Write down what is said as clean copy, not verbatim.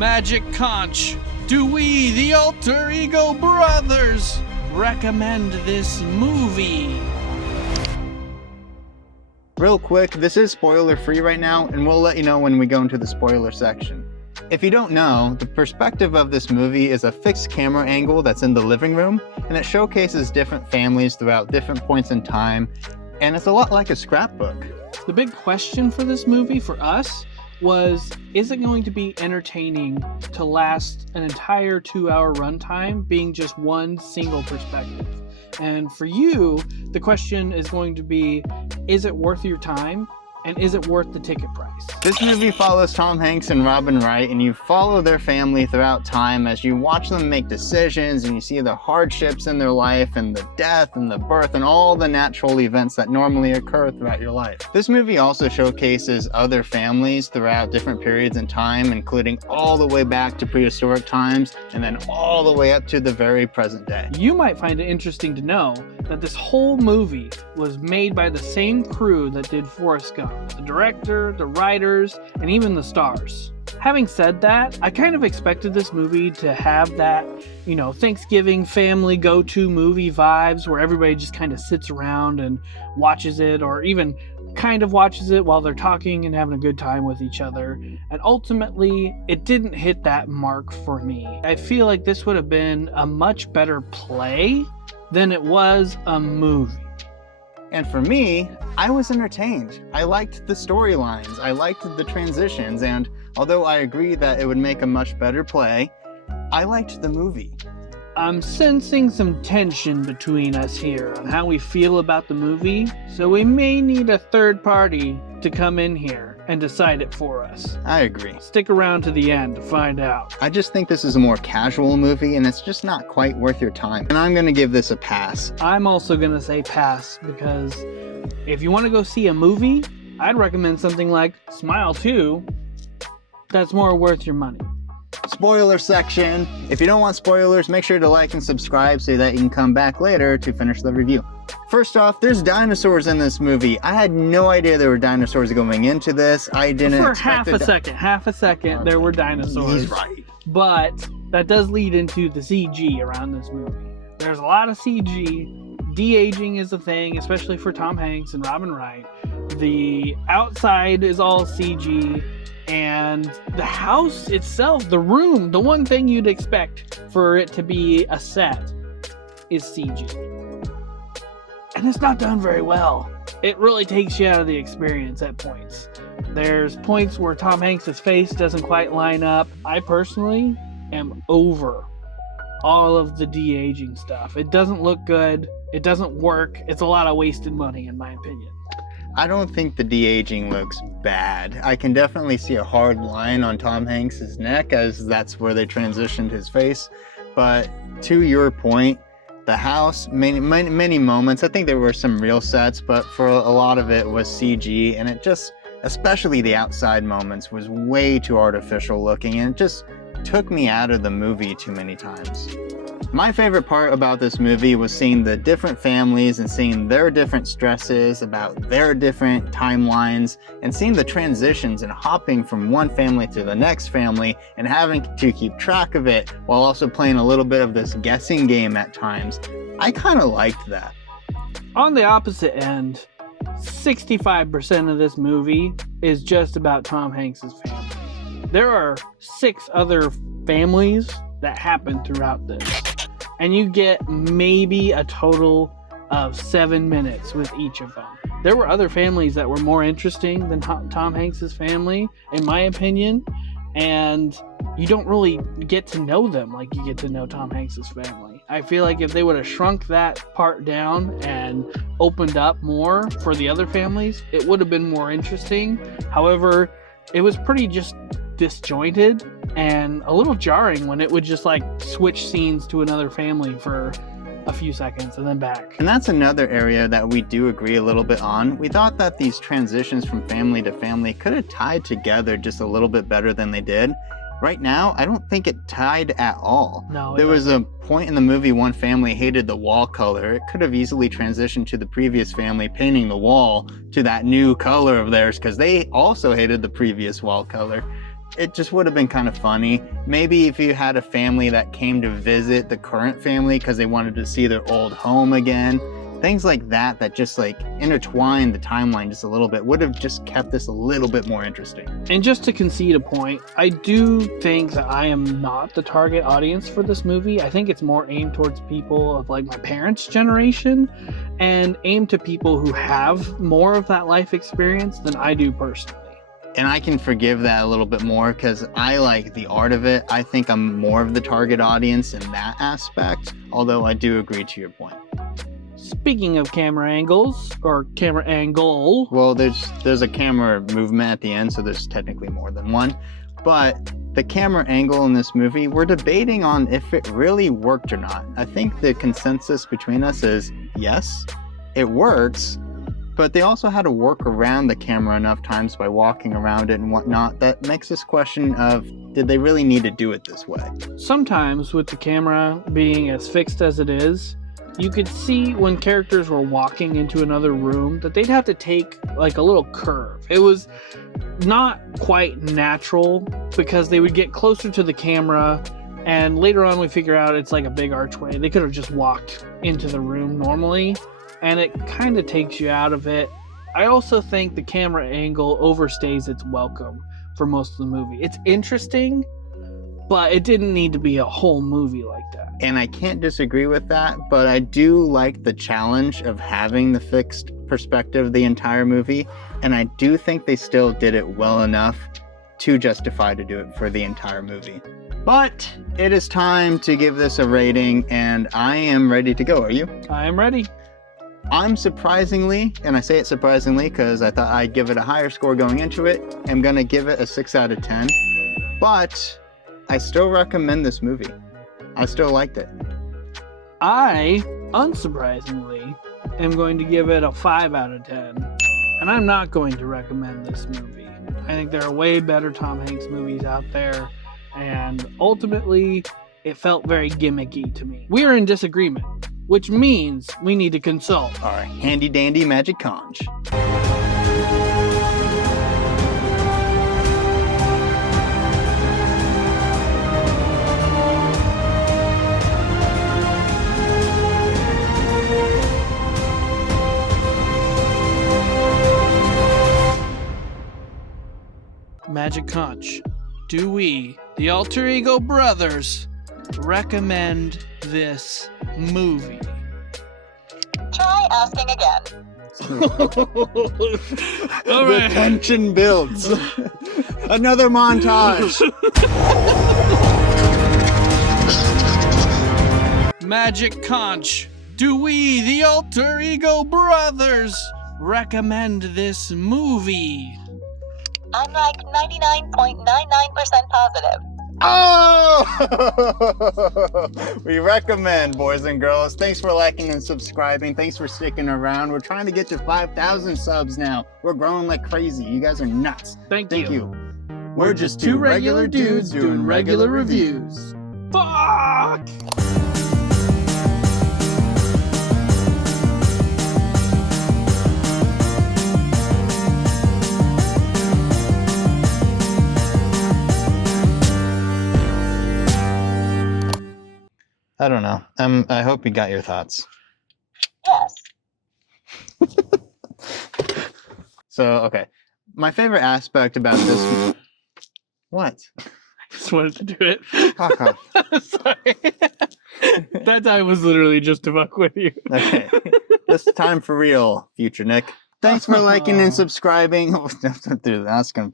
Magic Conch, do we, the Alter Ego Brothers, recommend this movie? Real quick, this is spoiler free right now, and we'll let you know when we go into the spoiler section. If you don't know, the perspective of this movie is a fixed camera angle that's in the living room, and it showcases different families throughout different points in time, and it's a lot like a scrapbook. The big question for this movie for us was, is it going to be entertaining to last an entire 2-hour runtime being just one single perspective? And for you, the question is going to be, is it worth your time? And is it worth the ticket price? This movie follows Tom Hanks and Robin Wright, and you follow their family throughout time as you watch them make decisions and you see the hardships in their life and the death and the birth and all the natural events that normally occur throughout your life. This movie also showcases other families throughout different periods in time, including all the way back to prehistoric times and then all the way up to the very present day. You might find it interesting to know that this whole movie was made by the same crew that did Forrest Gump. The director, the writers, and even the stars. Having said that, I kind of expected this movie to have that, Thanksgiving family go-to movie vibes where everybody just kind of sits around and watches it, or even kind of watches it while they're talking and having a good time with each other. And ultimately, it didn't hit that mark for me. I feel like this would have been a much better play than it was a movie. And for me, I was entertained. I liked the storylines, I liked the transitions, and although I agree that it would make a much better play, I liked the movie. I'm sensing some tension between us here on how we feel about the movie, so we may need a third party to come in here and decide it for us. I agree. Stick around to the end to find out. I just think this is a more casual movie and it's just not quite worth your time. And I'm gonna give this a pass. I'm also gonna say pass because if you want to go see a movie, I'd recommend something like Smile 2. That's more worth your money. Spoiler section. If you don't want spoilers, make sure to like and subscribe so that you can come back later to finish the review. First off, there's dinosaurs in this movie. I had no idea there were dinosaurs going into this. I didn't For expect half a second, there were dinosaurs. He's right. But that does lead into the CG around this movie. There's a lot of CG. De-aging is a thing, especially for Tom Hanks and Robin Wright. The outside is all CG. And the house itself, the room, the one thing you'd expect for it to be a set is CG. And it's not done very well. It really takes you out of the experience at points. There's points where Tom Hanks' face doesn't quite line up. I personally am over all of the de-aging stuff. It doesn't look good. It doesn't work. It's a lot of wasted money, in my opinion. I don't think the de-aging looks bad. I can definitely see a hard line on Tom Hanks' neck as that's where they transitioned his face. But to your point, the house, many moments, I think there were some real sets, but for a lot of it was CG, and it just, especially the outside moments, was way too artificial looking, and it just took me out of the movie too many times. My favorite part about this movie was seeing the different families and seeing their different stresses about their different timelines and seeing the transitions and hopping from one family to the next family and having to keep track of it while also playing a little bit of this guessing game at times. I kind of liked that. On the opposite end, 65% of this movie is just about Tom Hanks' family. There are 6 other families that happen throughout this. And you get maybe a total of 7 minutes with each of them. There were other families that were more interesting than Tom Hanks' family, in my opinion, and you don't really get to know them like you get to know Tom Hanks' family. I feel like if they would have shrunk that part down and opened up more for the other families, it would have been more interesting. However, it was pretty just disjointed and a little jarring when it would just like switch scenes to another family for a few seconds and then back. And that's another area that we do agree a little bit on. We thought that these transitions from family to family could have tied together just a little bit better than they did. Right now, I don't think it tied at all. No, there was a point in the movie one family hated the wall color. It could have easily transitioned to the previous family painting the wall to that new color of theirs because they also hated the previous wall color. it just would have been kind of funny. Maybe if you had a family that came to visit the current family because they wanted to see their old home again. Things like that just like intertwine the timeline just a little bit would have just kept this a little bit more interesting. And just to concede a point, I do think that I am not the target audience for this movie. I think it's more aimed towards people of like my parents' generation and aimed to people who have more of that life experience than I do personally. And I can forgive that a little bit more because I like the art of it. I think I'm more of the target audience in that aspect, although I do agree to your point. Speaking of camera angles, or camera angle. Well, there's a camera movement at the end, so there's technically more than one. But the camera angle in this movie, we're debating on if it really worked or not. I think the consensus between us is yes, it works, but they also had to work around the camera enough times by walking around it and whatnot that makes this question of, did they really need to do it this way? Sometimes with the camera being as fixed as it is, you could see when characters were walking into another room that they'd have to take like a little curve. It was not quite natural because they would get closer to the camera and later on we figure out it's like a big archway. They could have just walked into the room normally and it kind of takes you out of it. I also think the camera angle overstays its welcome for most of the movie. It's interesting, but it didn't need to be a whole movie like that. And I can't disagree with that, but I do like the challenge of having the fixed perspective the entire movie. And I do think they still did it well enough to justify to do it for the entire movie. But it is time to give this a rating, and I am ready to go. Are you? I am ready. I'm surprisingly, and I say it surprisingly because I thought I'd give it a higher score going into it, I'm gonna give it a 6 out of 10. But I still recommend this movie. I still liked it. I, unsurprisingly, am going to give it a 5 out of 10. And I'm not going to recommend this movie. I think there are way better Tom Hanks movies out there. And ultimately, it felt very gimmicky to me. We are in disagreement, which means we need to consult our handy dandy magic conch. Magic Conch, do we, the Alter Ego Brothers, recommend this movie? Try asking again. All right. The tension builds. Another montage. Magic Conch, do we, the Alter Ego Brothers, recommend this movie? I'm like 99.99% positive. Oh! We recommend, boys and girls. Thanks for liking and subscribing. Thanks for sticking around. We're trying to get to 5,000 subs now. We're growing like crazy. You guys are nuts. Thank you. We're just two regular dudes doing regular reviews. Fuck! I don't know. I hope you got your thoughts. Yes. So, okay. My favorite aspect about this... What? I just wanted to do it. Fuck off. Sorry. That time was literally just to fuck with you. Okay. This time for real, future Nick. Thanks for liking and subscribing. Oh, don't do that. That's gonna...